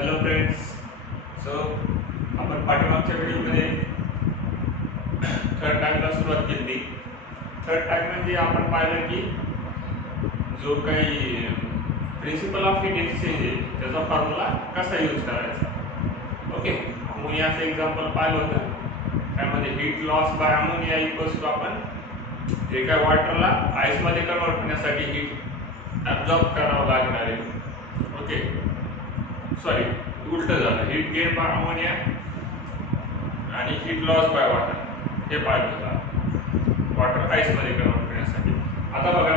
Hello friends. So आपण पाठीमागच्या व्हिडिओमध्ये थर्ड टाइमला सुरुवात केली. थर्ड टाइम म्हणजे आपण पाहिलं की जो काही प्रिन्सिपल ऑफ हीट एक्सचेंज आहे त्याचा फॉर्म्युला कसा यूज करायचा. ओके, अमोनियाचं एक्झाम्पल पाहिलं होतं. त्यामध्ये heat loss by ammonia equals to आपण जे काय वॉटरला आईसमध्ये कन्वर्ट होण्यासाठी हीट ॲब्झॉर्ब करावं लागणार आहे. ओके, सॉरी उलट झालं. हीट गेन बाय अमोनिया आणि हीट लॉस बाय वॉटर हे पाहिलं होतं वॉटर आईसमध्ये कन्वर्ट करण्यासाठी. आता बघा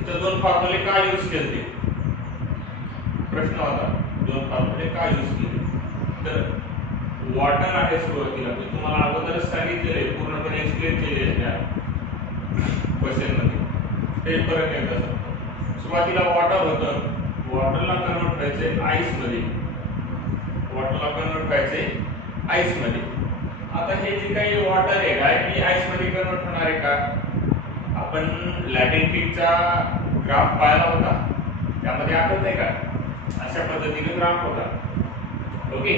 इथं दोन फॉर्म्युले का यूज केले. प्रश्न होता दोन फॉर्म्युले का यूज केले. तर वॉटर आहे सुरुवातीला मी तुम्हाला अगोदरच सांगितलेले पूर्णपणे एक्सप्लेन केले त्या क्वेश्चन मध्ये. ते परत एकदा सांगतो. सुरुवातीला वॉटर होतं, वॉटरला कन्वर्ट व्हायचे आईस मध्ये, वॉटरला कन्वर्ट व्हायचे आईस मध्ये. आता हे जे काही वॉटर आहे डायरेक्टली आईस मध्ये कन्वर्ट होणार आहे का. आपण लॅटेंट हीटचा ग्राफ पाहिला होता, त्यामध्ये आठवत आहे का अशा पद्धतीने ग्राफ होता. ओके,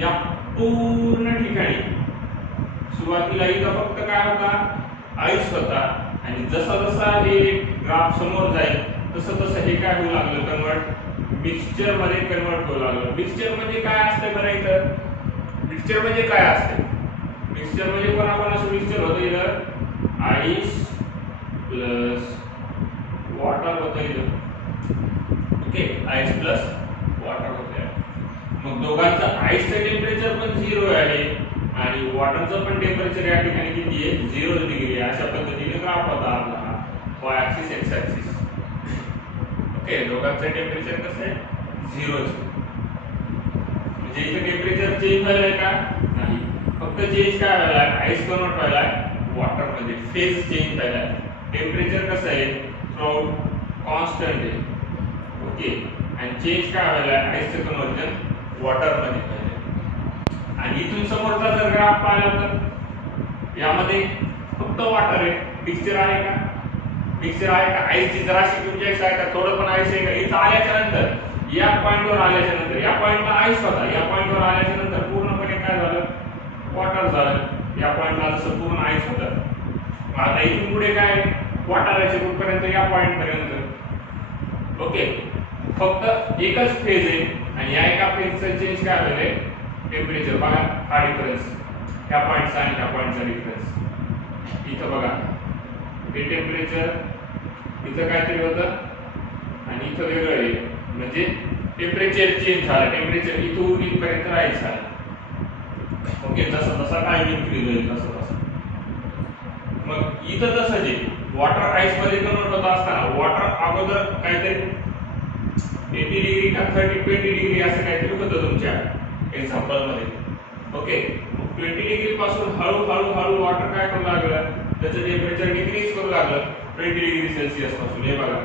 या पूर्ण ठिकाणी सुरुवातीला इथं फक्त काय होता आईस होता आणि जसा जसा हे ग्राफ समोर जाईल तसं तसं हे काय होऊ लागलं कन्वर्ट मिक्सचर मध्ये कन्वर्ट होऊ लागलं. मिक्सचर म्हणजे काय असतं बरं इथं. मिक्सचर म्हणजे काय असते. मिक्सचर म्हणजे कोणाकोणाचं मिक्सचर होतं इथं आईस प्लस वॉटर होतं इथं. ओके, आईस प्लस वॉटर होतं. मग दोघांचं आईसचं टेम्परेचर पण 0 आहे आणि वॉटरचं पण टेम्परेचर या ठिकाणी किती आहे 0 डिग्री आहे. अशा पद्धतीने ग्राफ होता आपला Y axis x axis. Okay, दोघांचं टेम्परेचर कसं आहे 0 म्हणजे इथे टेम्परेचर चेंज झालंय का नाही. फक्त चेंज काय व्हायला आईस कन्वर्ट व्हायला वॉटर मध्ये फेज चेंज झाला. टेम्परेचर कसं आहे थ्रूआउट कॉन्स्टंट आहे. ओके, आणि चेंज काय व्हायला आईसचं कन्वर्जन वॉटर मध्ये झाले. आणि इथून समोरचा जर ग्राफ पाहिला तर यामध्ये फक्त वॉटर आहे. मिक्सचर आहे का. मिक्सचर आहे का. आईसची जराशी गुंजाईश आहे का. थोडं पण आईस आहे का. इथं आल्याच्या नंतर या पॉइंटवर आल्याच्या नंतर या पॉइंटला आईस होता, या पॉइंटवर आल्याच्या नंतर पूर्णपणे काय झालं वॉटर झालं. या पॉइंटला जसं पूर्ण आईस होतं. आता इथून पुढे काय वॉटर आहे कुठपर्यंत या पॉइंट पर्यंत. ओके, फक्त एकच फेज आहे आणि या एका फेजचं चेंज काय होईल टेम्परेचर. बघा हा डिफरन्स ह्या पॉइंटचा आणि ह्या पॉइंटचा डिफरन्स. इथं बघा हे टेम्परेचर इथं काहीतरी होतं आणि इथं वेगळं आहे. म्हणजे टेम्परेचर चेंज झालं. टेम्परेचर इथून इथपर्यंत राहील झालं. ओके, जसं जसा टाइम इन्क्रीज होईल तसं तसं. मग इथं तसं जे वॉटर आईस मध्ये कन्वर्ट होत असताना वॉटर अगोदर काहीतरी 80 डिग्री का 20 डिग्री असं काहीतरी होतं तुमच्या एक्झाम्पल मध्ये. ओके, 20 डिग्री पासून हळूहळू हळू वॉटर काय करू लागलं त्याचं टेम्परेचर डिक्रीज करू लागलं 20 डिग्री सेल्सिअस पासून. हे बघा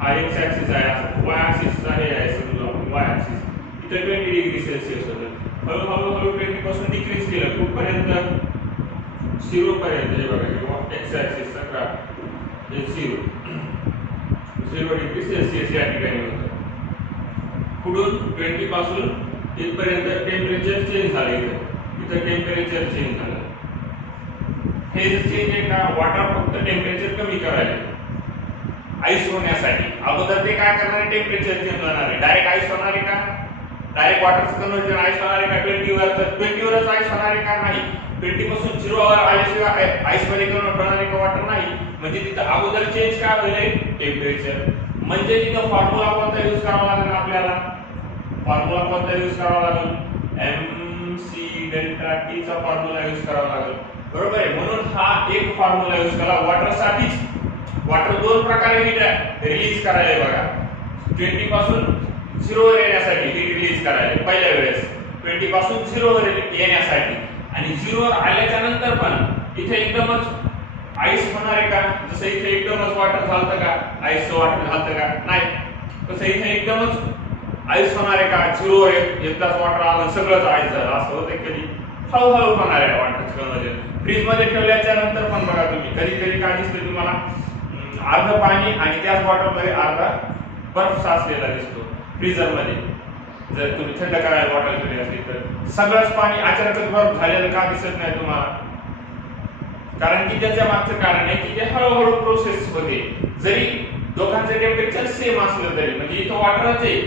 हा एक्स ऍक्सिस आहे, असं वाय ऍक्सिस आहे, आहे समजू आपण वाय ऍक्सिस. इथे 20 डिग्री सेल्सिअस होतं. हळूहळू 20 पासून डिक्रीज केलं कुठपर्यंत 0 पर्यंत. हे बघा एक्स ऍक्सिसचा ग्राफ हे 0 डिग्री सेल्सिअस या ठिकाणी होतं. पुढून 20 पासून इथपर्यंत टेम्परेचर चेंज झालं. इथं टेम्परेचर चेंज झालं. फेज चेंज आहे का. वॉटर फक्त टेम्परेचर कमी करायला आईस होण्यासाठी. अगोदर ते काय करणार आहे टेम्परेचर चेंज होणार आहे. डायरेक्ट आईस होणार आहे का. डायरेक्ट वॉटरचं कन्वर्जन आईस होणार आहे का 20 वर. तर 20 वरच आईस होणार आहे का नाही. 20 पासून 0 वर आल्याशिवाय आईस मध्ये कन्वर्ट होणार आहे का वॉटर नाही. म्हणजे तिथं अगोदर चेंज काय होईल टेम्परेचर. म्हणजे तिथं फॉर्म्युला कोणता यूज करावा लागेल आपल्याला. फॉर्म्युला कोणता यूज करावा लागेल mc डेल्टा t चा फॉर्म्युला यूज करावा लागेल. बरोबर आहे. म्हणून हा एक फॉर्म्युला यूज करा वॉटर साठीच. वॉटर दोन प्रकारे हीट रिलीज करायला बघा. 20 पासून 0 वर येण्यासाठी हीट रिलीज करायला पहिल्या वेळेस 20 पासून 0 वर येण्यासाठी. आणि 0 वर आल्याच्या नंतर पण इथे एकदमच आईस होणार आहे का. जसं इथे एकदमच वॉटर झालं का आईसचं वॉटर झालं का नाही. तसं इथे एकदमच आईस होणार आहे का 0 वर एकदाच वॉटर आलं सगळंच आईस झालं असं होतं. कधी हळूहळू होणार आहे वॉटरचं कन्वर्जन. फ्रीज मध्ये ठेवल्याच्या नंतर पण बघा तुम्ही कधी कधी काय दिसतं तुम्हाला अर्ध पाणी आणि त्याच वॉटर मध्ये अर्धा बर्फ साचलेला दिसतो. फ्रीझर मध्ये जर तुम्ही थंड करायला बॉटल ठेवली असली तर सगळंच पाणी अचानकच बर्फ झालेलं का दिसत नाही तुम्हाला? कारण की त्याच्या मागचं कारण आहे की ते हळूहळू प्रोसेस होते. जरी दोघांचं टेम्परेचर सेम असलं तरी, म्हणजे इथं वॉटरच आहे,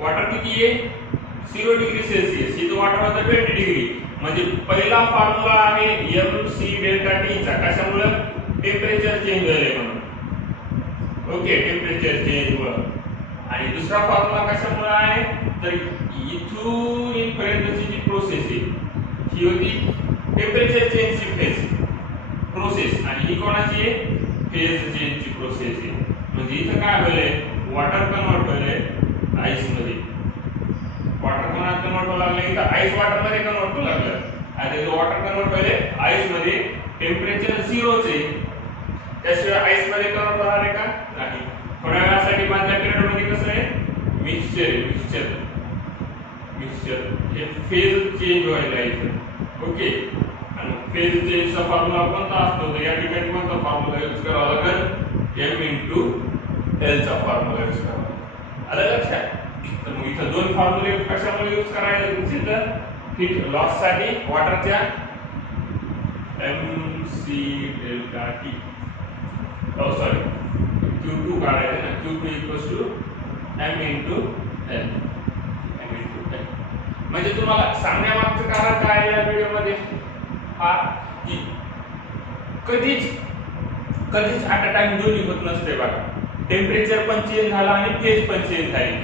वॉटर किती आहे 0 डिग्री सेल्सिअस, इथं वॉटर होतं 20 डिग्री. म्हणजे पहिला फॉर्म्युला आहे mc डेल्टा टी चा, कशामुळे? टेम्परेचर चेंज झाले म्हणून. ओके, टेम्परेचर चेंज मुळे. आणि दुसरा फॉर्म्युला कशामुळे आहे? तर इथून इथपर्यंतची जी प्रोसेस आहे ही होती टेम्परेचर चेंजची फेज प्रोसेस, आणि ही कोणाची आहे? फेज चेंजची प्रोसेस आहे. म्हणजे इथं काय होईल? वॉटर कन्वर्ट होईल आईस मध्ये. वॉटर कन्वर्ट व्हायला लागले, इथं आईस वॉटर मध्ये कन्वर्ट होऊ लागलं. आता इथं वॉटर कन्वर्ट होईल आईस मध्ये, टेम्परेचर 0 च आहे, त्याशिवाय आईस मध्ये कन्वर्ट होणार आहे का? नाही. थोड्या वेळासाठी मधल्या पिरियड मध्ये कसं आहे? मिक्सचर हे फेज चेंज व्हायला इथं. ओके, आणि फेज चेंजचा फॉर्म्युला कोणता असतो? तर या ठिकाणी कोणता फॉर्म्युला यूज करावा लागेल? m × l चा फॉर्म्युला यूज करावा. आलं लक्षात? तर मग इथं दोन फॉर्म्युले कशामुळे यूज करायचे? तर हीट लॉस साठी वॉटरच्या mc delta T, sorry Q2 काढायचं ना, Q2 m × l. म्हणजे तुम्हाला सांगण्यामागचं कारण काय या व्हिडिओ मध्ये? हा की कधीच ॲट अ टाइम दोन्ही होत नसते बघा. टेम्परेचर पण चेंज झाला आणि फेज पण चेंज झाली.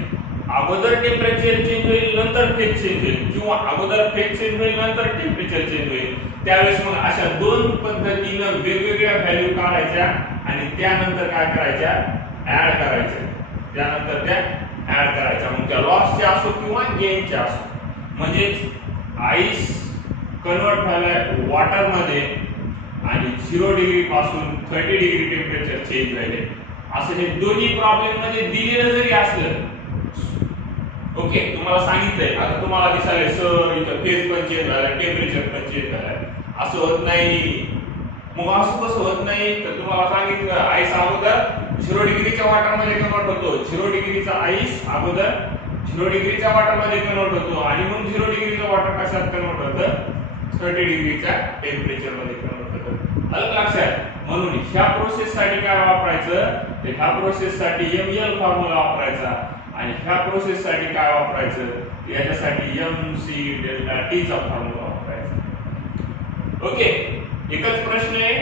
अगोदर टेम्परेचर चेंज होईल नंतर फेज चेंज होईल, किंवा अगोदर फेज चेंज होईल नंतर टेम्परेचर चेंज होईल. त्यावेळेस मग अशा दोन पद्धतीनं वेगवेगळ्या व्हॅल्यू काढायच्या आणि त्यानंतर काय करायच्या? ऍड करायच्या. त्यानंतर त्या ऍड करायच्या, मग त्या लॉसच्या असो किंवा गेनच्या असो. म्हणजे आईस कन्वर्ट व्हायला वॉटर मध्ये आणि 0 डिग्री पासून 30 डिग्री टेम्परेचर चेंज झाले. असं हे दोन्ही प्रॉब्लेम मध्ये दिलेलं जरी असलं, ओके, तुम्हाला सांगितलंय, आता तुम्हाला दिसायला सर इथं फेज पण चेंज झाला, टेम्परेचर पण चेंज झालं, असं होत नाही. मग असं कसं होत नाही? तर तुम्हाला सांगितलं आईस अगोदर 0 डिग्रीच्या वॉटर मध्ये कन्वर्ट होतो, 0 डिग्रीचा आईस अगोदर 0 डिग्रीच्या वॉटर मध्ये कन्वर्ट होतो, आणि मग 0 डिग्रीचं वॉटर कशात कन्वर्ट होतं? 30 डिग्रीच्या टेम्परेचर मध्ये कन्वर्ट होतं. आलं लक्षात? म्हणून ह्या प्रोसेस साठी काय वापरायचं? तर ह्या प्रोसेस साठी ml फॉर्म्युला वापरायचा, आणि ह्या प्रोसेस साठी काय वापरायचं? याच्यासाठी mc डेल्टा टी चा फॉर्म्युला वापरायचा. ओके, एकच प्रश्न आहे,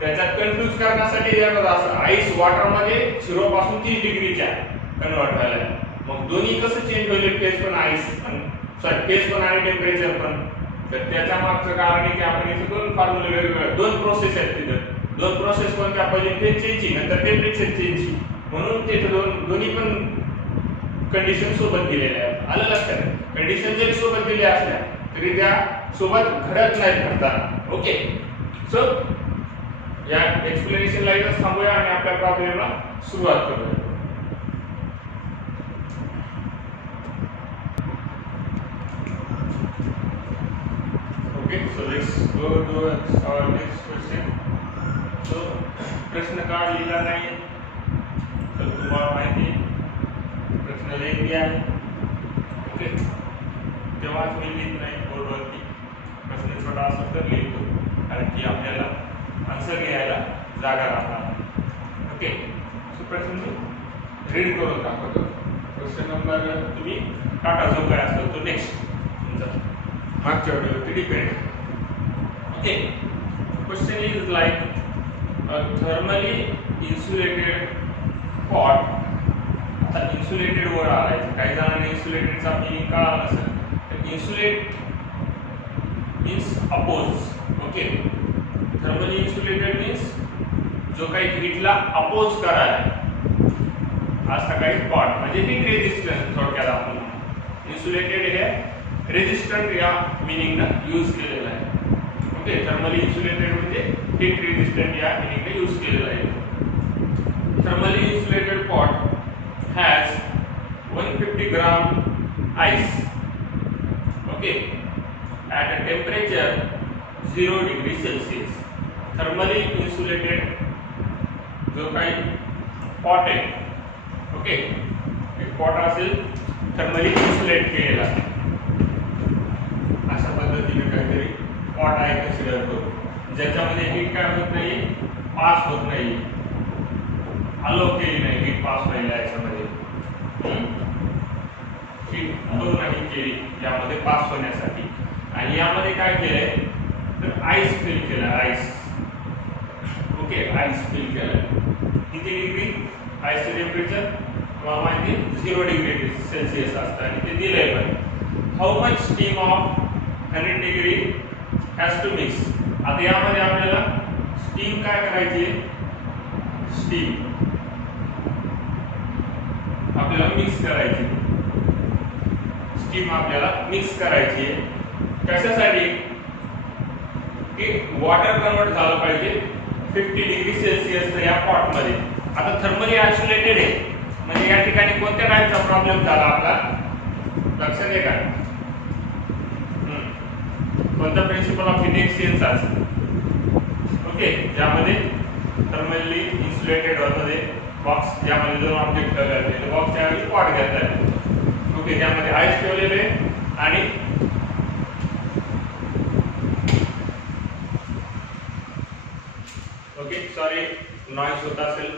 त्याच्यात कन्फ्यूज करण्यासाठी असं आईस वॉटर मध्ये 0 पासून 30 डिग्रीच्या कन्वर्ट व्हायला. मग दोन्ही कसं चेंज होईल? फेज पण आईस, सॉरी फेज पण आणि टेम्परेचर पण. तर त्याच्या मागचं कारण आहे की आपण इथे दोन फॉर्म्युले वेगवेगळे, दोन प्रोसेस आहेत तिथं. दोन प्रोसेस कोणत्या? पहिले फेज चेंजची, नंतर टेम्परेचर चेंजची. म्हणून तिथे दोन्ही पण कंडिशन सोबत दिलेल्या आहेत. आलं लक्षात? कंडिशन जरी सोबत दिल्या असल्या तरी त्या सोबत घडत नाहीत घडताना. ओके, सो या एक्सप्लेनेशनला इथंच थांबूया आणि आपल्या प्रॉब्लेमला सुरुवात करूया. Okay, so let's go to our next question. So प्रश्न का लिहिला नाही तर तुम्हाला माहिती प्रश्न लिहिली आहे. ओके, तेव्हाच मी लिहित नाही बोर्डवरती. प्रश्न छोटा असेल तर लिहितो, कारण की आपल्याला आन्सर लिहायला जागा राहणार. ओके, सो प्रश्न मी रीड करून दाखवतो. क्वेश्चन नंबर तुम्ही टाटा जो काय असेल तो नेक्स्ट तुमचा मागच्या व्हिडिओवरती depend. Okay, question is like a thermally insulated pot. आता इन्सुलेटेड वर आलाय. काही जणांना इन्सुलेटेडचा मीनिंग का नसेल, तर insulate means oppose. Okay, thermally insulated means जो काही हीटला अपोज करायला असा काही पॉट, म्हणजे हीट रेजिस्टन्स. थोडक्यात आपण इन्सुलेटेड हे रेजिस्टंट या मीनिंगनं यूज केलेलं आहे. ओके, थर्मली इन्सुलेटेड म्हणजे हीट रेजिस्टंट या मीनिंगने यूज केलेलं आहे. Thermally insulated pot has 150 gram ice, okay, at a temperature 0 degree Celsius. Thermally insulated जो काही pot आहे ओके, एक पॉट असेल थर्मली इन्सुलेट केलेला, अशा पद्धतीने काहीतरी पॉट आहे कन्सिडर करू, ज्याच्यामध्ये हीट काय होत नाही, पास होत नाही, अलो केली नाही हीट पास व्हायला, याच्यामध्ये हीट अलो नाही केली यामध्ये पास होण्यासाठी. आणि यामध्ये काय केलंय तर आईस फिल केलं, आईस. ओके, आईस फिल केलं. किती डिग्री आईसचं टेम्परेचर तुम्हाला माहिती 0 डिग्री सेल्सिअस असतं आणि ते दिलंय पण. How much steam of 100 degree has to mix. आता यामध्ये आपल्याला स्टीम काय करायची आहे, स्टीम आपल्याला मिक्स करायची, स्टीम आपल्याला मिक्स करायची आहे. कशासाठी की वॉटर कन्वर्ट झालं पाहिजे 50 डिग्री सेल्सिअस या पॉट मध्ये. आता थर्मली आयसोलेटेड आहे म्हणजे या ठिकाणी कोणत्या टाईपचा प्रॉब्लेम झाला आपला लक्षात आहे का, कोणता principle of heat exchange. Okay, ज्यामध्ये थर्मली इन्सुलेटेड होते बॉक्स, ज्यामध्ये दोन ऑब्जेक्ट ठेवले, बॉक्सच्या ऐवजी पॉट घेतलाय. ओके, त्यामध्ये आईस ठेवलेले आणि ओके, सॉरी नॉइस होत असेल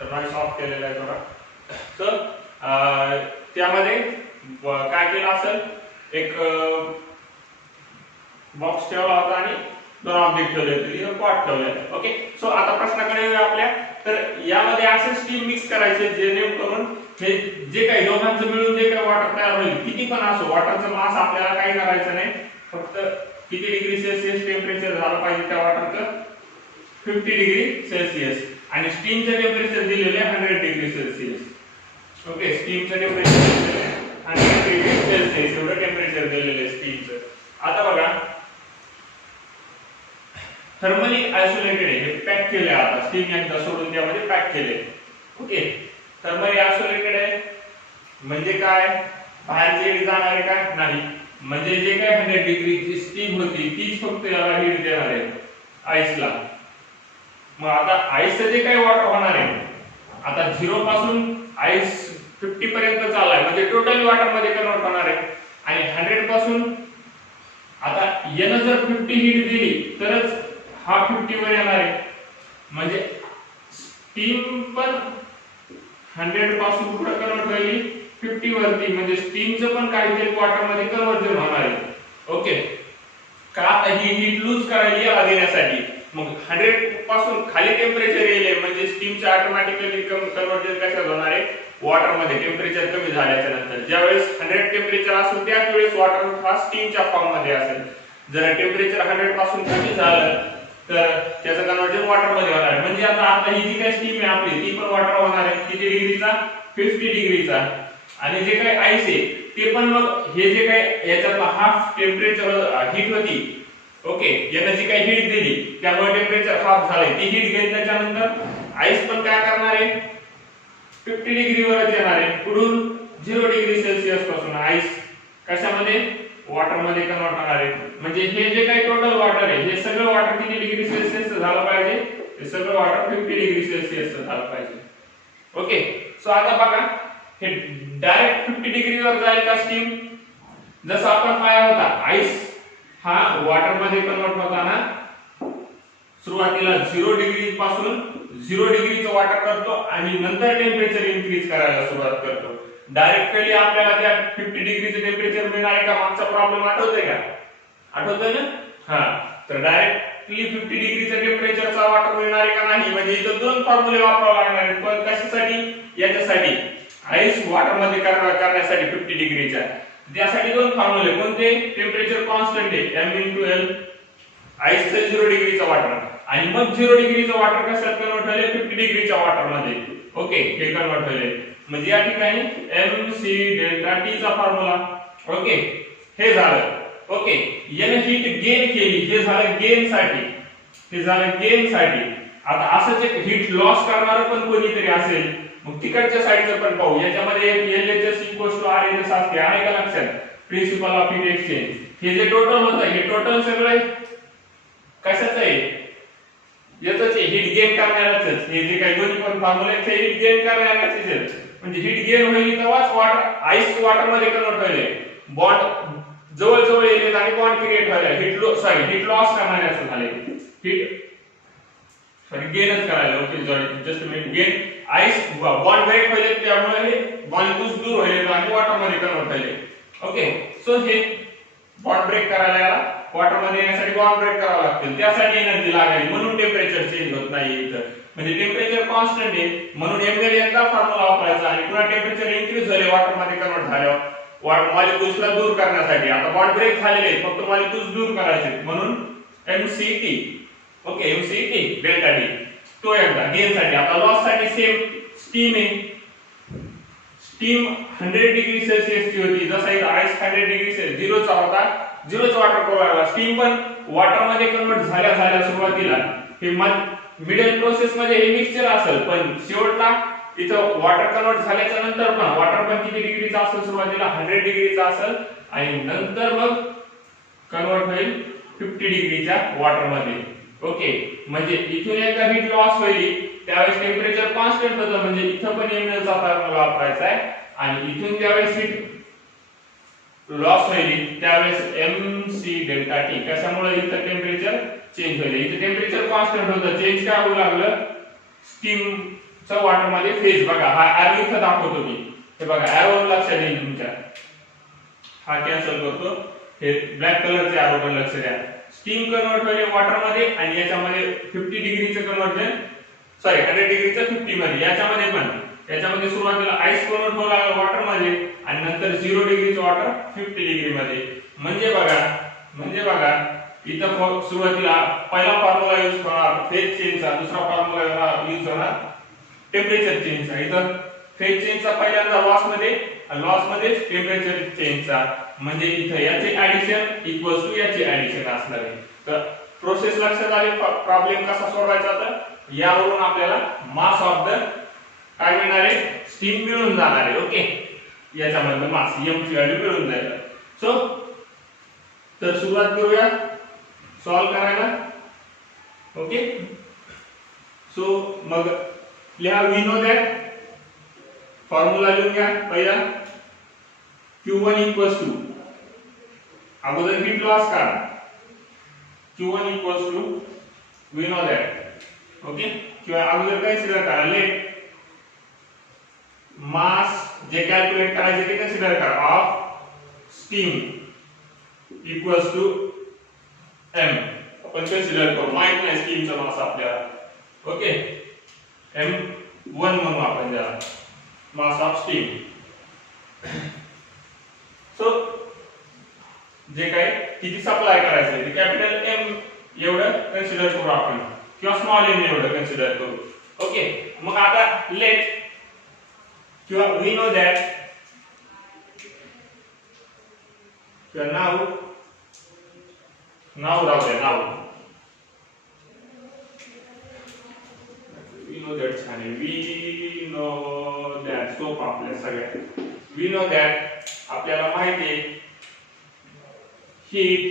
तर नॉइस ऑफ केलेला आहे थोडा. तर त्यामध्ये काय केलं असेल, एक बॉक्स ठेवला होता आणि दोन ऑब्जेक्ट ठेवले होते, पॉट ठेवले. ओके, सो आता प्रश्नाकडे येऊया आपल्या. तर यामध्ये असे स्टीम मिक्स करायचे जेणेकरून हे जे काही दोघांचं मिळून जे काही वॉटर तयार होईल, किती पण असो, वॉटरचं मास आपल्याला काही करायचं नाही, फक्त किती डिग्री सेल्सिअस टेम्परेचर झालं पाहिजे त्या वॉटरचं 50 डिग्री सेल्सिअस. आणि स्टीमचं टेम्परेचर दिलेले 100 डिग्री सेल्सिअस. ओके, स्टीमचं टेम्परेचर 100 डिग्री सेल्सिअस एवढं टेम्परेचर दिलेलं आहे स्टीमचं. आता बघा, थर्मली आयसोलेटेड आहे, हे पॅक केले, आता स्टीम एकदा सोडून त्यामध्ये पॅक केले. ओके, थर्मली आयसोलेटेड आहे म्हणजे काय, बाहेर जे जाणार आहे का नाही, म्हणजे जे काय 100 डिग्रीची स्टीम होती तीच फक्त याला हीट देणार आहे आईसला. मग आता आईसचं जे काही वॉटर होणार आहे, आता 0 पासून आईस 50 पर्यंत चाललाय म्हणजे टोटल वॉटर मध्ये कन्वर्ट होणार आहे. आणि 100 पासून आता यानं जर 50 हीट दिली तरच हा 50 वर येणार आहे, म्हणजे स्टीम पण 100 पासून पुढे कन्वर्ट होईल 50 वरती, म्हणजे स्टीमचं पण काहीतरी वॉटर मध्ये कन्वर्जन होणार आहे. ओके, का आता ही हीट लूज करायची याला देण्यासाठी. मग 100 पासून खाली टेम्परेचर येईल म्हणजे स्टीमचं ऑटोमॅटिकली कन्वर्जन कशात होणार आहे, वॉटर मध्ये. टेम्परेचर कमी झाल्याच्या नंतर ज्यावेळेस 100 टेम्परेचर असेल त्याच वेळेस वॉटर हा स्टीमच्या फॉर्म मध्ये असेल. जर टेम्परेचर 100 पासून कमी झालं तर त्याचं कन्वर्जन वॉटर मध्ये होणार आहे. म्हणजे आता ही जी काही स्टीम आहे आपली ती पण वॉटर होणार आहे, किती डिग्रीचा, 50 डिग्रीचा. आणि जे काही आईस आहे ते पण, मग हे जे काही याच्यातला हाफ टेम्परेचर हीट होती, ओके, याने जी काही हीट दिली त्यामुळे टेम्परेचर हाफ झालंय, ती हीट घेतल्याच्या नंतर आईस पण काय करणार आहे, 50 डिग्री वरच येणार आहे. पुढून 0 डिग्री सेल्सिअस पासून आईस कशामध्ये, वॉटर मध्ये कन्वर्ट होणार आहे. म्हणजे हे जे काही टोटल वॉटर आहे हे सगळं वॉटर किती डिग्री सेल्सिअस झालं पाहिजे, हे सगळं वॉटर 50 डिग्री सेल्सिअस झालं पाहिजे. ओके, सो आता बघा, हे डायरेक्ट 50 डिग्री वर जाईल का स्टीम, जसं आपण पाया होता आईस हा वॉटर मध्ये कन्वर्ट होताना सुरुवातीला 0 डिग्री पासून 0 डिग्रीचं वॉटर करतो आणि नंतर टेम्परेचर इन्क्रीज करायला सुरुवात करतो. डायरेक्टली आपल्याला त्या 50 डिग्रीचं टेम्परेचर मिळणार आहे का, मागचा प्रॉब्लेम आठवतोय का, आठवतोय ना. हा, तर डायरेक्टली 50 डिग्रीचं टेम्परेचरचा वॉटर मिळणार आहे का नाही, म्हणजे इथं दोन फॉर्म्युले वापरावे लागणार आहेत. पण कशासाठी, याच्यासाठी आईस वॉटर मध्ये करण्यासाठी 50 डिग्रीच्या, त्यासाठी दोन फॉर्म्युले. कोणते, टेम्परेचर कॉन्स्टंट आहे m/l, आईसचं 0 डिग्रीचं वॉटर, आणि मग 0 डिग्रीचं वॉटर कशात कन्वर्ट होईल, 50 डिग्रीच्या वॉटर मध्ये. ओके, हे कन्वर्ट होईल म्हणजे या ठिकाणी mc डेल्टा t चा फॉर्म्युला. ओके, हे झालं. ओके, याने हीट गेन केली, हे झालं गेन साठी, हे झालं गेन साठी. आता असंच एक हीट लॉस करणार पण कोणीतरी असेल, मग तिकडच्या साईडचं पण पाहू. याच्यामध्ये LHS = RHS असते, आहे का लक्षात, प्रिन्सिपल ऑफ हीट एक्सचेंज. हे जे टोटल होतं हे टोटल सगळं कशाचं आहे, याचंच आहे, हीट गेन करणारच. हे जे काही दोन्ही पण फॉर्म्युले आहेत ते हीट गेन करणारच आहेत. म्हणजे हीट गेन होईल तेव्हाच वॉटर आईस वॉटर मध्ये कन्वर्ट होईल. बॉन्ड जवळ जवळ येईल आणि बॉन्ड क्रिएट व्हायला हीट लॉस करण्याचं झाले. हीट गेनच करायला. Okay just minute gain ice bond break होईल त्यामुळे हे मॉलिक्युल्स दूर होईल आणि वॉटर मध्ये कन्वर्ट होईल. ओके सो हे बॉन्ड ब्रेक करायला याला वॉटर मध्ये येण्यासाठी बॉन्ड ब्रेक करावा लागतील. त्यासाठी एनर्जी लागेल म्हणून टेम्परेचर चेंज होत नाही इथं. म्हणजे टेम्परेचर कॉन्स्टंट आहे म्हणून ml एकदा फॉर्म्युला वापरायचा आणि पुन्हा टेम्परेचर इन्क्रीज झाले वॉटर मध्ये कन्वर्ट झाल्यावर मॉलिक्युल्सला दूर करण्यासाठी. आता बॉन्ड ब्रेक झालेले फक्त मॉलिक्युल्स दूर करायचे म्हणून mCT. Okay mCT delta T तो एकदा गेन साठी. आता लॉस साठी सेम स्टीम आहे. स्टीम 100 डिग्री सेल्सिअस ची होती जसा इथे आईस 100 डिग्री सेल्सिअस 0 चा होता. 0 चा वॉटर प्रोव्हाइड स्टीम पण वॉटर मध्ये कन्वर्ट झाल्या सुरुवातीला हे मिडल प्रोसेस मध्ये हे मिक्सचर असेल पण शेवटला इथं वॉटर कन्वर्ट झाल्याच्या नंतर पण वॉटर पण किती डिग्रीचा असेल सुरुवातीला 100 डिग्रीचा असेल आणि नंतर मग कन्वर्ट होईल 50 डिग्रीच्या वॉटर मध्ये. ओके म्हणजे इथून एकदा हीट लॉस होईल त्यावेळेस टेम्परेचर कॉन्स्टंट होतं म्हणजे इथं पण ml चा फॉर्म्युला वापरायचा आहे आणि इथून ज्यावेळेस हीट लॉस होईल त्यावेळेस mc डेल्टा T. कशामुळे इथं टेम्परेचर चेंज होईल. इथे टेम्परेचर कॉन्स्टंट होतं चेंज काय होऊ लागलं स्टीम चा वॉटर मध्ये फेज बघा हा एरो इथं दाखवतो मी. हे बघा एरो लक्षात येईल तुमच्या. हा कॅन्सल करतो. हे ब्लॅक कलरचे एरो पण लक्ष द्या. स्टीम कन्वर्ट होईल वॉटर मध्ये आणि याच्यामध्ये 50 डिग्रीचं कन्वर्जन 100 डिग्रीचं 50 मध्ये याच्यामध्ये सुरुवातीला आईस कन्वर्ट होऊ लागला वॉटर मध्ये आणि नंतर 0 डिग्रीचं वॉटर 50 डिग्री मध्ये. म्हणजे बघा इथं सुरुवातीला पहिला फॉर्म्युला यूज होणार फेज चेंजचा. दुसरा फॉर्म्युला यूज होणार टेम्परेचर चेंजचा. इथं फेज चेंजचा पहिल्यांदा लॉस मध्ये टेम्परेचर चेंजचा. म्हणजे इथं याचे ऍडिशन इक्वल्स टू याचे ऍडिशन असणार आहे. तर प्रोसेस लक्षात आली. प्रॉब्लेम कसा सोडवायचा तर यावरून आपल्याला मास ऑफ द काय मिळणार आहे स्टीम मिळून जाणार आहे. ओके याच्यामधलं मास m ची व्हॅल्यू मिळून जाईल. सो तर सुरुवात करूया सॉल्व करायला. ओके सो मग लिहा वी नो दॅट फॉर्म्युला लिहून घ्या पहिला Q1 इक्वल्स टू अगोदर हीट लॉस करा. Q1 equals to we know that. Okay किंवा अगोदर कन्सिडर करा लेट मास जे कॅल्क्युलेट करायचे ते कन्सिडर करा of steam equals to m. आपण कन्सिडर करू माहित नाही स्टीमचा मास आपल्याला. ओके m1 म्हणू आपण त्याला मास ऑफ स्टीम. सो जे काय किती सप्लाय करायचं ते कॅपिटल M एवढं कन्सिडर करू आपण किंवा स्मॉल m एवढं कन्सिडर करू. ओके मग आता लेट किंवा वी नो दॅट किंवा नाव राहू द्या नाव वी नो दॅट छान आहे. वी नो दॅट सोप आपल्या सगळ्या वी नो दॅट आपल्याला माहिती आहे heat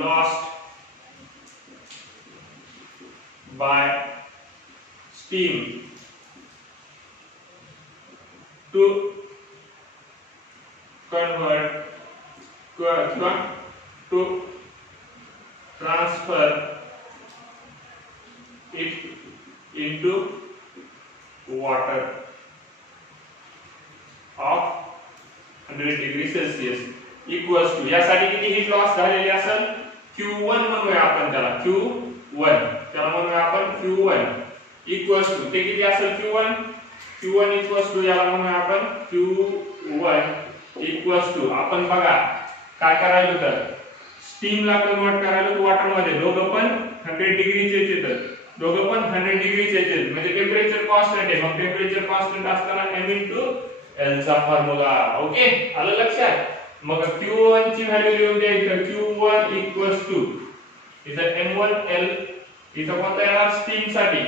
lost by steam to convert to transfer it into water of 100 degree Celsius equals to यासाठी किती हीट लॉस झालेली असेल Q1 म्हणूया आपण त्याला म्हणूया आपण Q1 इक्वल्स टू ते किती असेल Q1 इक्वल्स टू याला म्हणूया आपण Q1 इक्वल्स टू आपण बघा काय करायला होतं स्टीम ला कन्वर्ट करायला होतं वॉटर मध्ये. दोघं पण 100 डिग्रीचे येतात. म्हणजे टेम्परेचर कॉन्स्टंट आहे. मग टेम्परेचर कॉन्स्टंट असताना m L चा फॉर्म्युला. ओके आलं लक्षात. मग Q1 ची व्हॅल्यू लिहून द्या इथं Q1 इक्वल्स टू इथं m1L इथं कोणता येणार स्टीम साठी.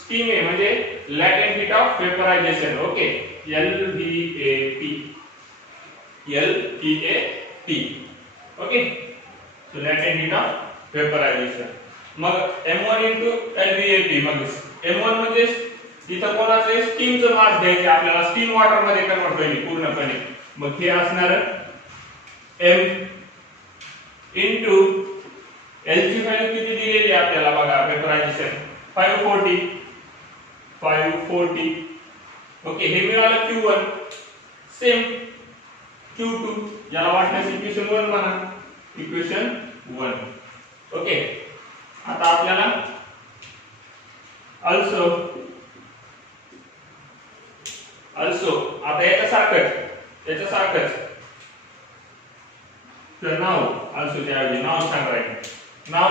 स्टीम आहे म्हणजे latent heat of vaporisation. Okay LVAP. Okay so latent heat of vaporisation. मग m1 into LVAP. मग m1 म्हणजे इथं कोणाचं स्टीमचं मास घ्यायचे आपल्याला, स्टीम वॉटर मध्ये कन्वर्ट होईल पूर्णपणे. मग हे असणार m इनटू L ची व्हॅल्यू किती दिलेली आहे आपल्याला बघा, वेपरायझेशन 540. ओके, हे मिळालं Q1. सेम Q2, याला वाटण्यास इक्वेशन 1 म्हणा, इक्वेशन 1. ओके, आता आपल्याला also आता याच्यासारखंच तर नाव also च्या ऐवजी नाव सांगायचं. नाव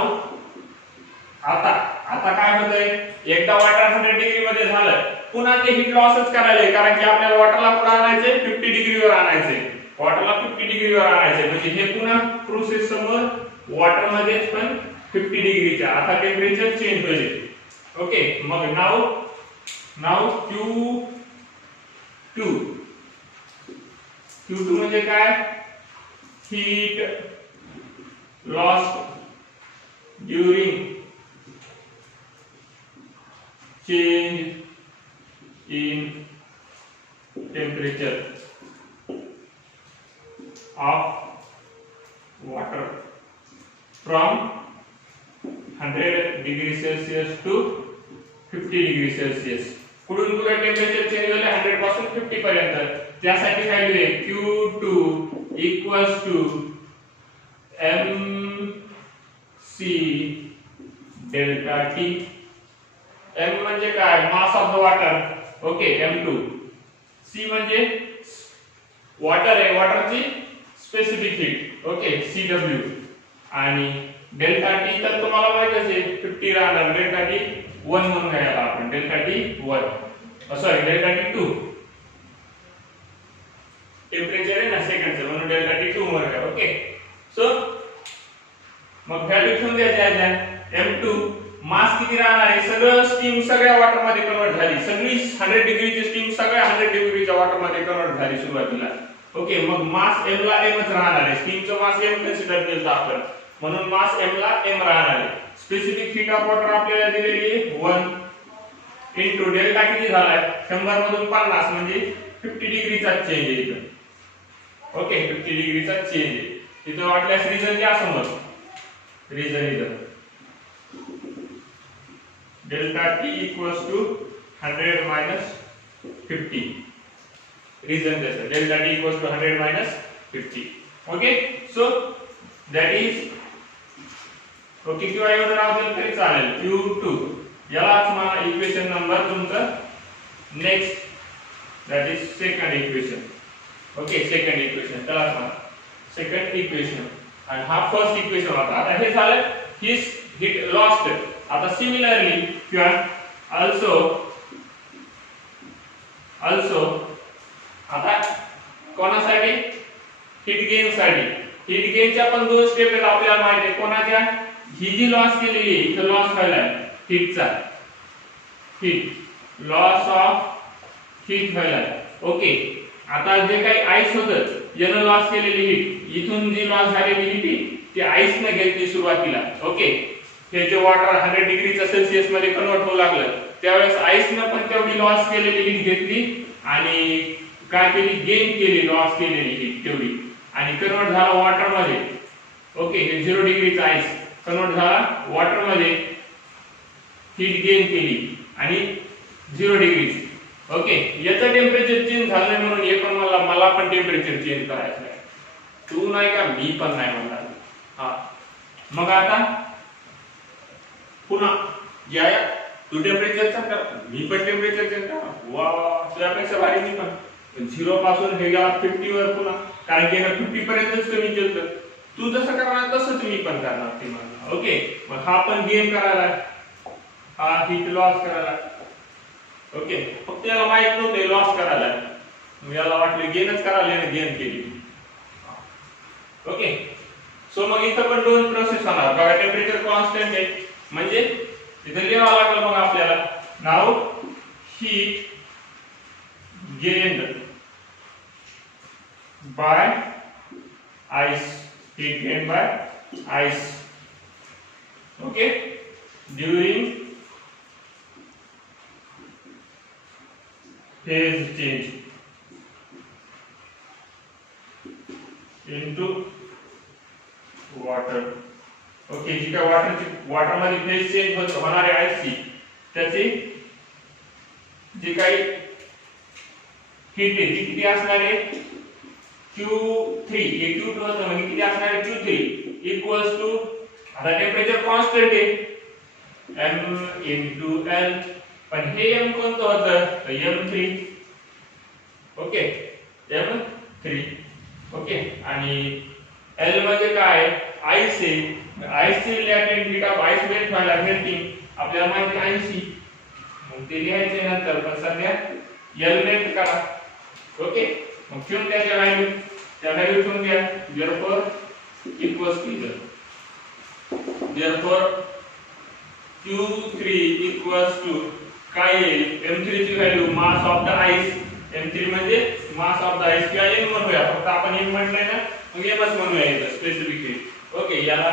आता काय होतंय, एकदा वॉटर 100 डिग्री मध्ये झालं, पुन्हा ते हीट लॉसच करायला, कारण की आपल्याला वॉटरला पुढे आणायचे 50 डिग्रीवर आणायचे, वॉटरला 50 डिग्रीवर आणायचे, म्हणजे हे पुन्हा प्रोसेस समोर वॉटर मध्ये पण 50 डिग्रीच्या आता टेम्परेचर चेंज होईल. ओके, मग नाव Q2 म्हणजे काय, heat loss during change in temperature of water from 100 degree Celsius to 50 degree Celsius. कुठून कुठे टेम्परेचर चेंज झाले 100 पासून 50 पर्यंत. त्यासाठी व्हॅल्यू आहे Q2 equals to mc delta T. m म्हणजे काय, mass of the water. Okay, m2. c म्हणजे वॉटर आहे, वॉटरची स्पेसिफिक हीट. Okay, Cw. आणि डेल्टा T तर तुम्हाला माहितीच आहे 50 राहणार, डेल्टा T 1 म्हणून घ्यायला आपण, delta T 1 sorry delta T 2 temperature आहे ना सेकंडचं, म्हणून डेल्टा T 2 वर घ्या. ओके, सो मग व्हॅल्यू ठेवून द्यायची आहे m2. मास किती राहणार आहे, सगळं स्टीम सगळ्या वॉटर मध्ये कन्वर्ट झाली, सगळी 100 डिग्रीची स्टीम सगळ्या 100 डिग्रीच्या वॉटर मध्ये कन्वर्ट झाली सुरुवातीला. ओके, मग मास m ला m च राहणार आहे, स्टीमचं मास m कन्सिडर केलं आपण, म्हणून मास m ला m राहणार आहे. स्पेसिफिक हीट ऑफ वॉटर आपल्याला दिलेली आहे 1 इनटू डेल्टा किती झालाय 100 मधून 50 म्हणजे 50 डिग्रीचा चेंज आहे इथं. ओके, 50 डिग्रीचा चेंज आहे इथं. वाटल्यास रिजन घ्या समज, रिजन इथं delta T equals to 100 minus 50. reason this delta T equals to 100 minus 50. Okay, so that is okay. किंवा एवढं नाव दिलं तरी चालेल, Q2 यालाच मला इक्वेशन नंबर तुमचं next, that is second equation. Okay, second equation त्यालाच मला second equation आणि हा first equation होता. आता हे झालं his heat lost. आता similarly किंवा also आता कोणासाठी, हीट गेन साठी. हीट गेनच्या पण दोन स्टेप आहेत आपल्याला माहिती आहे. कोणाच्या, ही जी लॉस केलेली आहे इथं लॉस व्हायला हीटचा, हीट लॉस ऑफ हीट व्हायला. ओके, आता जे काही आईस होतं यानं लॉस केलेली हीट, इथून जी लॉस झालेली हीट ती आईसने घेतली सुरुवातीला. ओके, हे जे वॉटर 100 डिग्रीच्या सेल्सिअस मध्ये कन्वर्ट होऊ लागलं त्यावेळेस आईसने पण तेवढी लॉस केलेली हीट घेतली आणि काय केली, गेन केली लॉस केलेली हीट तेवढी आणि कन्वर्ट झाला वॉटर मध्ये. ओके, हे 0 डिग्रीचा आईस कन्वर्ट झाला वॉटर मध्ये, हीट गेन केली आणि 0 डिग्री. ओके, याचं टेम्परेचर चेंज झालं म्हणून हे पण मला पण टेम्परेचर चेंज करायचं आहे. तू नाही का, मी पण नाही म्हणणार. हा, मग आता पुन्हा या तू टेम्परेचर चेंज कर, मी पण टेम्परेचर चेंज कर. वा, त्यापेक्षा भारी मी पण 0 पासून हे गेला 50 वर पुन्हा, कारण की 50 पर्यंतच कमी केलं. तू जसं करणार तसंच मी पण करणार ते म्हणा. ओके, मग हा पण गेन करायला, हा हीट लॉस करायला. ओके, फक्त याला माहित नव्हते लॉस करायला, मग याला वाटलं गेनच करायला, याने गेन केली. ओके, सो मग इथं पण दोन प्रोसेस होणार बघा. टेम्परेचर कॉन्स्टंट आहे म्हणजे इथं लिहावं लागलं मग आपल्याला, नाव heat gained by ice, heat gained by ice. Okay, during phase change into water. Okay, जी काय वॉटर मध्ये फेज चेंज होणारे आयसी त्याची जी काही हीट आहे ती किती असणार आहे Q3. हे Q2 होतं म्हणजे किती असणार आहे Q3 इक्वल्स टू, आता टेम्परेचर कॉन्स्टंट आहे m into L, पण हे m कोणतं होतं तर m3. Okay, m3. ओके, आणि L म्हणजे काय आईस आहे. आईसची लॅटेंट हीट ऑफ आईस मेल्ट व्हायला मेल्टिंग आपल्याला माहिती 80. मग ते लिहायचे नंतर, पण सध्या L मेल्ट करा. ओके, मग ठेवून द्या त्या व्हॅल्यू ठेवून द्या. therefore equals to therefore Q3 equals to काय येईल m3 ची value mass of the ice. m3 म्हणजे मास ऑफ द आईस किंवा m म्हणूया, फक्त आपण m म्हटलंय ना मग mच म्हणूया इथं स्पेसिफिकली. ओके, याला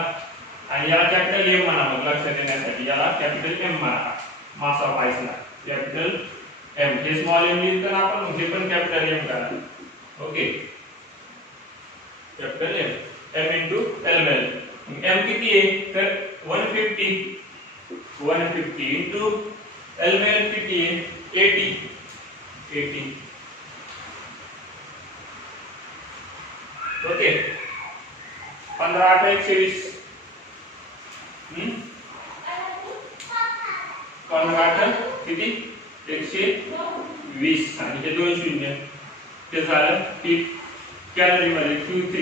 आणि याला कॅपिटल M म्हणा. मग लक्षात येण्यासाठी याला कॅपिटल M म्हणा. मास ऑफ आईस ला कॅपिटल M. हे स्मॉल m लिहितो ना आपण, मग हे पण कॅपिटल M करा. Okay, capital M into L. M किती आहे तर 150 into L किती आहे 80. ओके, 15 8 120. 15 8 किती 120 आणि हे 2 शून्य ते झालं हीट कॅलरी मध्ये Q3.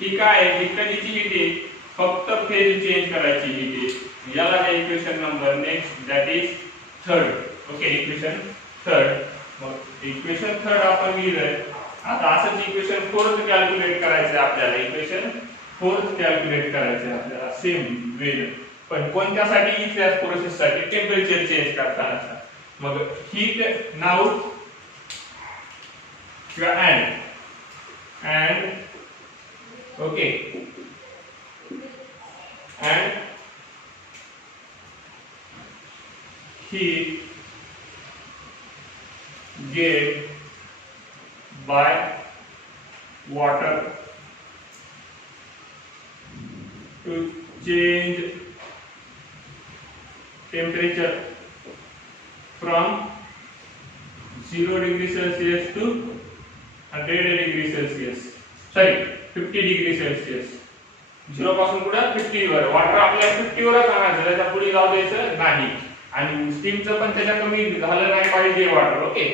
ही काय आहे कधीची हीट आहे फक्त फेज चेंज करायची हीट आहे. याला आहे equation number next that is third. Okay, equation third. मग इक्वेशन थर्ड आपण लिहिलंय. आता असंच इक्वेशन फोर्थ कॅल्क्युलेट करायचं आपल्याला. इक्वेशन फोर्थ कॅल्क्युलेट करायचं आपल्याला सेम वे. पण कोणत्यासाठी इथल्या प्रोसेस साठी टेम्परेचर चेंज करताना. मग हीट नाउ किंवा and okay and heat gained by water to change temperature from 0 degree Celsius to 100 degree Celsius. Sorry 50 degree Celsius. 0 पासून पुढे 50 वर. वॉटर आपल्याला 50 वरच आणायचं, त्याच्या पुढे जाऊ द्यायचं नाही. आणि स्टीमचं पण त्याच्या कमी झालं नाही पाहिजे वॉटर. ओके,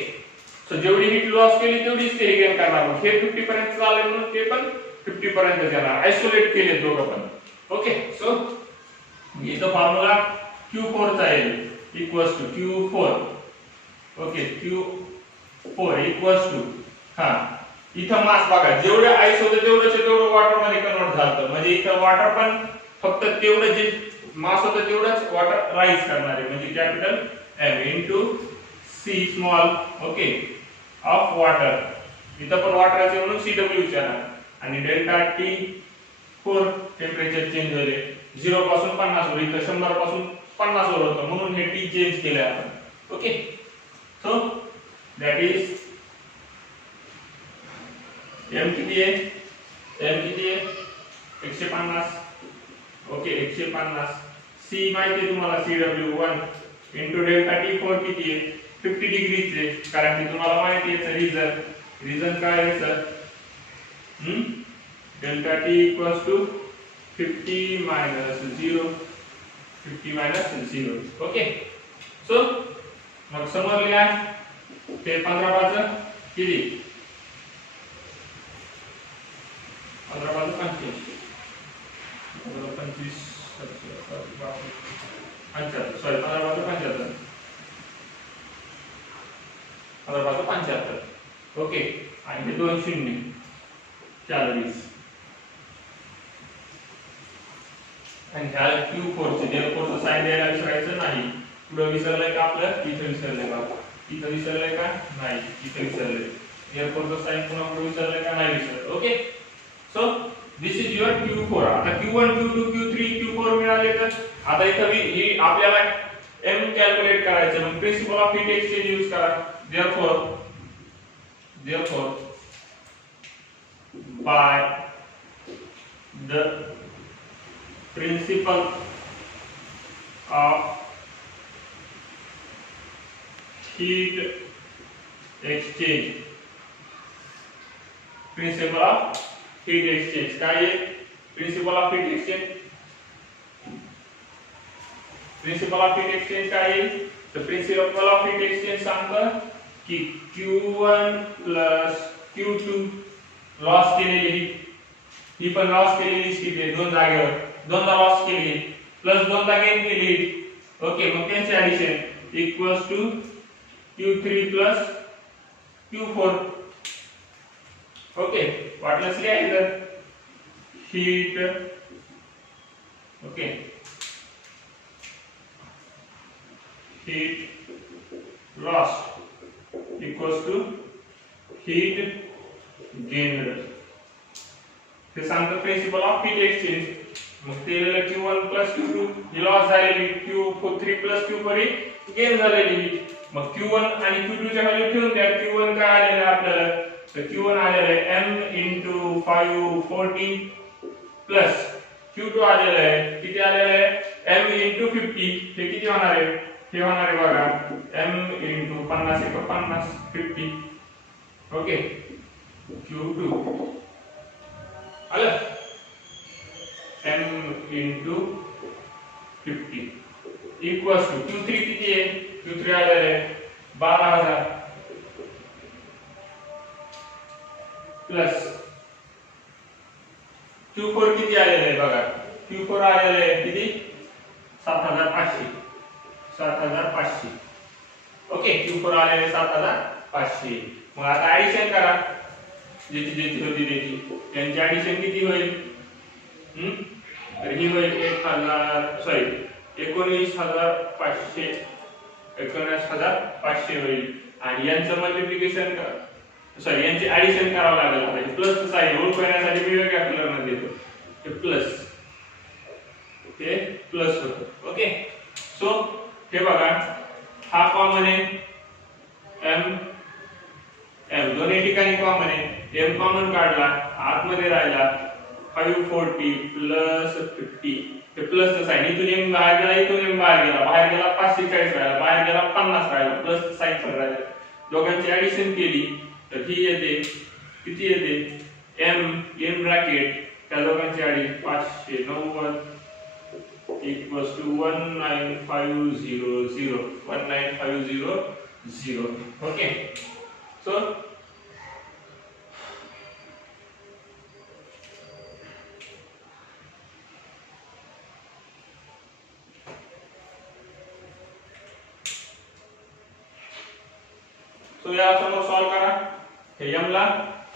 सो जेवढी हीट लॉस केली तेवढीच ते गेन करणार. हे 50 पर्यंत झाले म्हणून ते पण 50 पर्यंत जाणार. आयसोलेट केले दोघं पण. ओके, सो इथं फॉर्म्युला Q4 चा येईल equals to Q4. Okay, Q4 equals to इथं मास बघा जेवढे आईस होतं तेवढं वॉटर मध्ये कन्वर्ट झालं. म्हणजे इथं वॉटर पण फक्त तेवढं जे मास होतं तेवढंच वॉटर राईज करणार आहे. म्हणजे capital M into C small. Okay, of water. इथं पण वॉटरचे म्हणून CW विचारणार. आणि डेल्टा T4 टेम्परेचर चेंज झाले 0 पासून 50 वर. इथं 100 पासून 50 वर होतं म्हणून हे T चेंज केले आपण. Okay, so that is M किती आहे 150. ओके, 150. C माहिती आहे तुम्हाला CW1 into डेल्टा T4 किती आहे 50 डिग्रीज आहे. कारण की तुम्हाला माहिती आहे रिझन काय आहे sir delta T equals to 50 minus 0. Okay, so मग समोर लिहा ते 15 पाच किती 15 पाच 25. 25 सॉरी 15 पाच 75. 15 पाच 75. ओके, आणि हे 2 शून्य 40. आणि ह्या Q4 चे Q4 साइन द्यायला विसरायचं नाही. पुढे विसरलंय का आपलं इथे विसरलंय का इथे विसरलंय का नाही इथे विसरलंय. Q4 साइन पुन्हा पुढे विसरलंय का नाही विसरलं. Okay, so this is your Q4. आता Q1 Q2 Q3 Q4 मिळाले तर आता इथं ही आपल्याला M कॅल्क्युलेट करायचं. मग मग principle of heat exchange use करा. Therefore by the principle of heat exchange, principle of heat exchange काय आहे? principle of heat exchange काय आहे? the principle of heat exchange सांगतं की Q1 plus Q2 लॉस केलेली ही पण लॉस केलेली किती आहे? दोन जागेवर दोनदा लॉस केली प्लस दोनदा गेन केली. ओके, मग त्यांचे addition equals to Q3 plus Q4. Okay, वाटलंच लिहायचं heat. Okay, heat lost equals to heat gained. ते सांगतं प्रिन्सिपल ऑफ हीट एक्सचेंज. मग ते Q1 plus Q2 ही लॉस झालेली, Q3 plus Q4 ही गेन झालेली. मग Q1 आणि Q2 च्या व्हॅल्यू ठेवून द्या. Q1 काय आलेलं आहे आपल्याला? तर Q1 आलेलं आहे m into 540 plus Q2 आलेलं आहे किती आलेलं आहे? m into 50. हे किती होणार आहे? हे होणार आहे बघा m into 50 1 50 50. ओके, Q2 आलं m into 50 equals to Q3 किती आहे? Q3 आलेलं आहे 12000 प्लस Q4 किती आलेलं आहे बघा? Q4 आलेलं आहे किती? 7500. ओके, Q4 आलेले 7500. मग आता ऍडिशन करा ज्याची होती त्याची. त्यांची ऍडिशन किती होईल? तर ही होईल 19500 होईल. आणि यांचं मल्टिप्लिकेशन यांची ऍडिशन करावं लागेल. आता प्लस साइन ओळख करण्यासाठी मी वेगळ्या कलर मध्ये देतो. हे प्लस होतं. ओके, सो हे बघा हा कॉमन आहे m दोन्ही ठिकाणी कॉमन आहे. m कॉमन काढला, आतमध्ये राहिला 540 plus 50. हे प्लस साइन इथून m बाहेर गेला, इथून m बाहेर गेला, 540 राहिला, बाहेर गेला 50 राहिला, प्लस साइन पण राहिला. दोघांची ऍडिशन केली तर ही येते किती येते? m in ब्रॅकेट त्या दोघांची addition 590 equals to 19500. Okay, so या समोर सॉल्व करा. हे m ला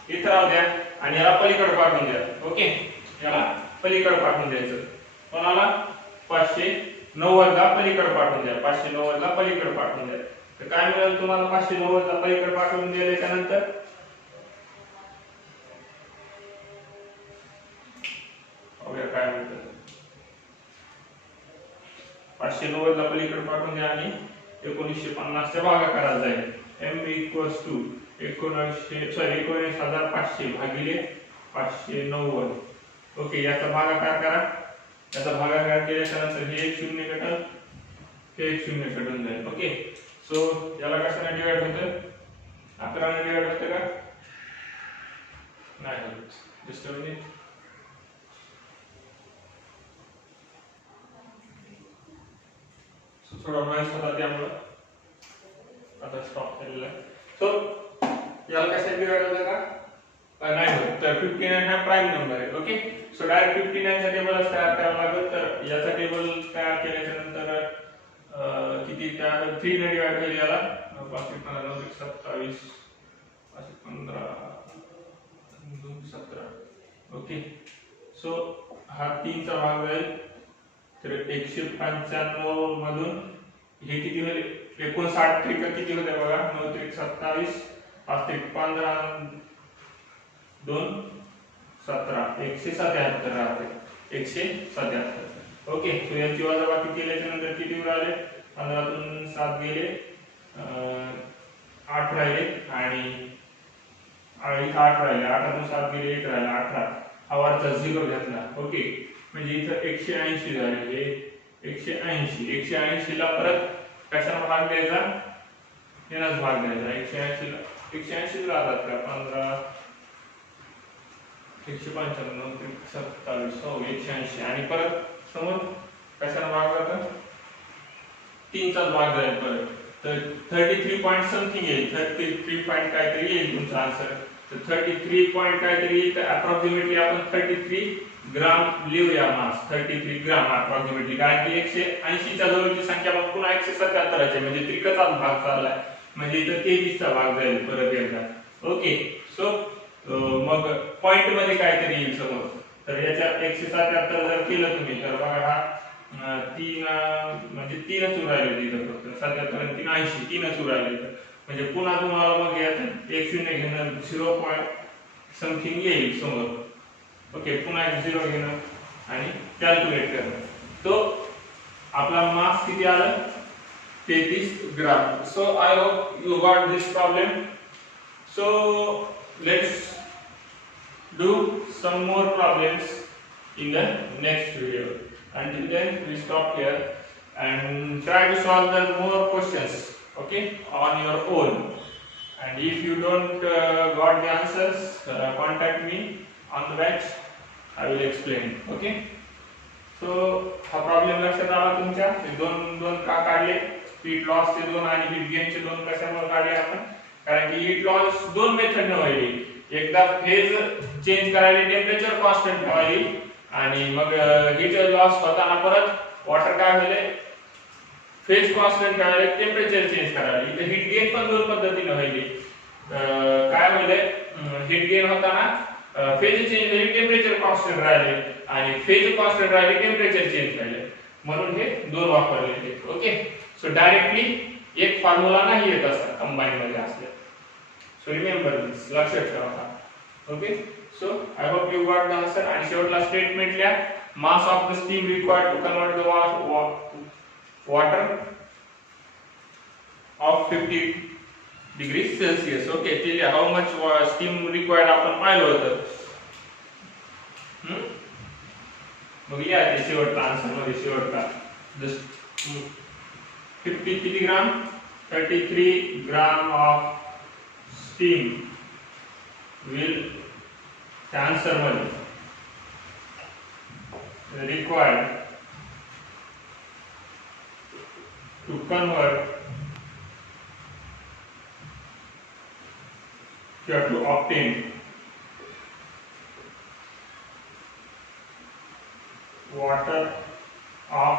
इथं राहू द्या आणि याला पलीकडे पाठवून द्या. ओके, याला पलीकडे पाठवून द्यायचं. कोणाला? 590 ला पलीकडे पाठवून द्या. 590 ला पलीकडे पाठवून द्या. तर काय मिळेल तुम्हाला? 590 ला पलीकडे पाठवून दिल्याच्या नंतर काय मिळतं? 590 ला पलीकडे पाठवून द्या आणि 1950 च्या भागाकारात जाईल. m equals to 19500 भागिले 590. ओके, याचा भागाकार करा. याचा भागाकार केल्याच्या नंतर हे एक शून्य कटल, हे एक शून्य कटून जाईल. ओके, सो याला कशाने डिवाइड होतं? 11 ने डिवाइड होतं का? नाही होत. Just a minute. थोडा नॉइज होता त्यामुळे आता स्टॉप केलेला आहे. सो याला कशाने डिवाइड होतं का? नाही होत. तर 59 हा प्राइम नंबर आहे. ओके, सो डायरेक्ट 59 चा टेबल तयार करावा लागेल. तर याचा टेबल तयार केल्याच्या नंतर किती? त्या 3 ने डिवाइड होईल याला 527 515 17. ओके, सो हा 3 चा भाग जाईल. तर 195 मधून हे किती होईल? 59 त्रिक किती होते बघा? 9 त्रिक 27 5 त्रिक 15 2 17 177 राहते. 177. ओके, सो याची वजाबाकी केल्याच्या नंतर किती उरले? 15 तून 7 गेले, 8 राहिले आणि इथं 8 राहिले, 8 7 गेले, 1 राहिला, 18. हा वरचा 0 घेतला. ओके, म्हणजे इथं 180 झाले. हे 180 ला परत कशाला भाग द्यायचा, यालाच भाग द्यायचा. 180 ला जातात का 15, 195, 27, 180 आणि परत समोर कशाला भाग जातात, 3 चा भाग जाईल परत. तर 33 पॉइंट समथिंग येईल, 33 पॉइंट काहीतरी येईल तुमचा आन्सर. तर 33 पॉइंट काहीतरी येईल. तर अप्रॉक्सिमेटली आपण 33 ग्राम लिहूया मास, 33 ग्राम अप्रॉक्सिमेटली, कारण की 180 च्या जवळची संख्या मग पुन्हा 177 आहे, म्हणजे त्रिकचाच भाग चाललाय, म्हणजे इथं 23 चा भाग जाईल परत एकदा. ओके, सो मग पॉइंट मध्ये काहीतरी येईल समोर. तर याच्यात 177 जर केलं तुम्ही तर बघा हा 3 म्हणजे 3च उरायले तिथं, फक्त 77 आणि 3 80, 3च उरायले. म्हणजे पुन्हा तुम्हाला मग यात 1 0 घेणं, 0 पॉइंट समथिंग येईल समोर. ओके, पुन्हा एक 0 घेणं आणि कॅल्क्युलेट करणं. तो आपला मास किती आलं, 33 gram. So I hope you got this problem. So let's do some more problems in the next video. Until then, we stop here and try to solve the more questions, okay, on your own. And if you don't got the answers, contact me on the batch. I will explain. Okay. So हा problem लक्षात आला तुमच्या. दोन का काढले, heat loss चे 2 आणि heat gain चे 2 कशामुळे काढले आपण, कारण की हीट लॉस 2 मेथड ने व्हायली. एकदा फेज चेंज करायला टेम्परेचर कॉन्स्टंट ठेवायली आणि मग हीट लॉस होताना परत वॉटर काय होईल, फेज कॉन्स्टंट ठेवायला टेम्परेचर चेंज करायला. इथे हीट गेन पण 2 पद्धतीने व्हायली. काय होईल, हीट गेन होताना फेज चेंज झाली, टेम्परेचर कॉन्स्टंट राहिले, आणि फेज कॉन्स्टंट राहिले, टेम्परेचर चेंज झाले, म्हणून हे 2 वापरले. ओके, सो डायरेक्टली एक फॉर्म्युला नाही येत असा कंबाईन मध्ये असले. So remember this, लक्षात ठेवा. Okay, so I hope you got the answer. आणि शेवटला स्टेटमेंट लिहा, mass of the steam required to convert the water of 50 degrees Celsius. Okay, ते लिहा, how much steam required आपण पाहिलं होतं. मग लिहा ते शेवटला आन्सर मध्ये, शेवटला 50 किती ग्राम, 33 ग्राम of steam will answer मध्ये required to convert to obtain water of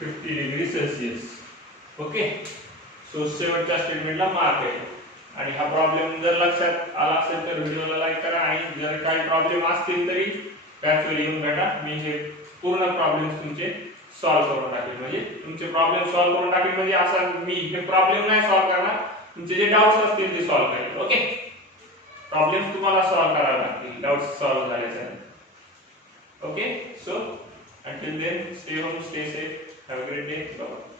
50 degrees Celsius. Okay, so शेवटच्या स्टेटमेंटला मार्क आहे. आणि हा प्रॉब्लेम जर लक्षात आला असेल तर व्हिडिओला लाईक करा, आणि जर काही प्रॉब्लेम असतील तरी त्याच वेळी येऊन भेटा. मी हे पूर्ण प्रॉब्लेम्स तुमचे सॉल्व्ह करून टाकेल. म्हणजे तुमचे प्रॉब्लेम सॉल्व्ह करून टाकेल म्हणजे असा मी हे प्रॉब्लेम नाही सॉल्व्ह करणार, तुमचे जे डाउट्स असतील ते सॉल्व्ह करेल. ओके, प्रॉब्लेम्स तुम्हाला सॉल्व्ह करावे लागतील डाउट्स सॉल्व्ह झाल्याच्या. Okay, so until then, stay home, stay safe, have a great day, bye.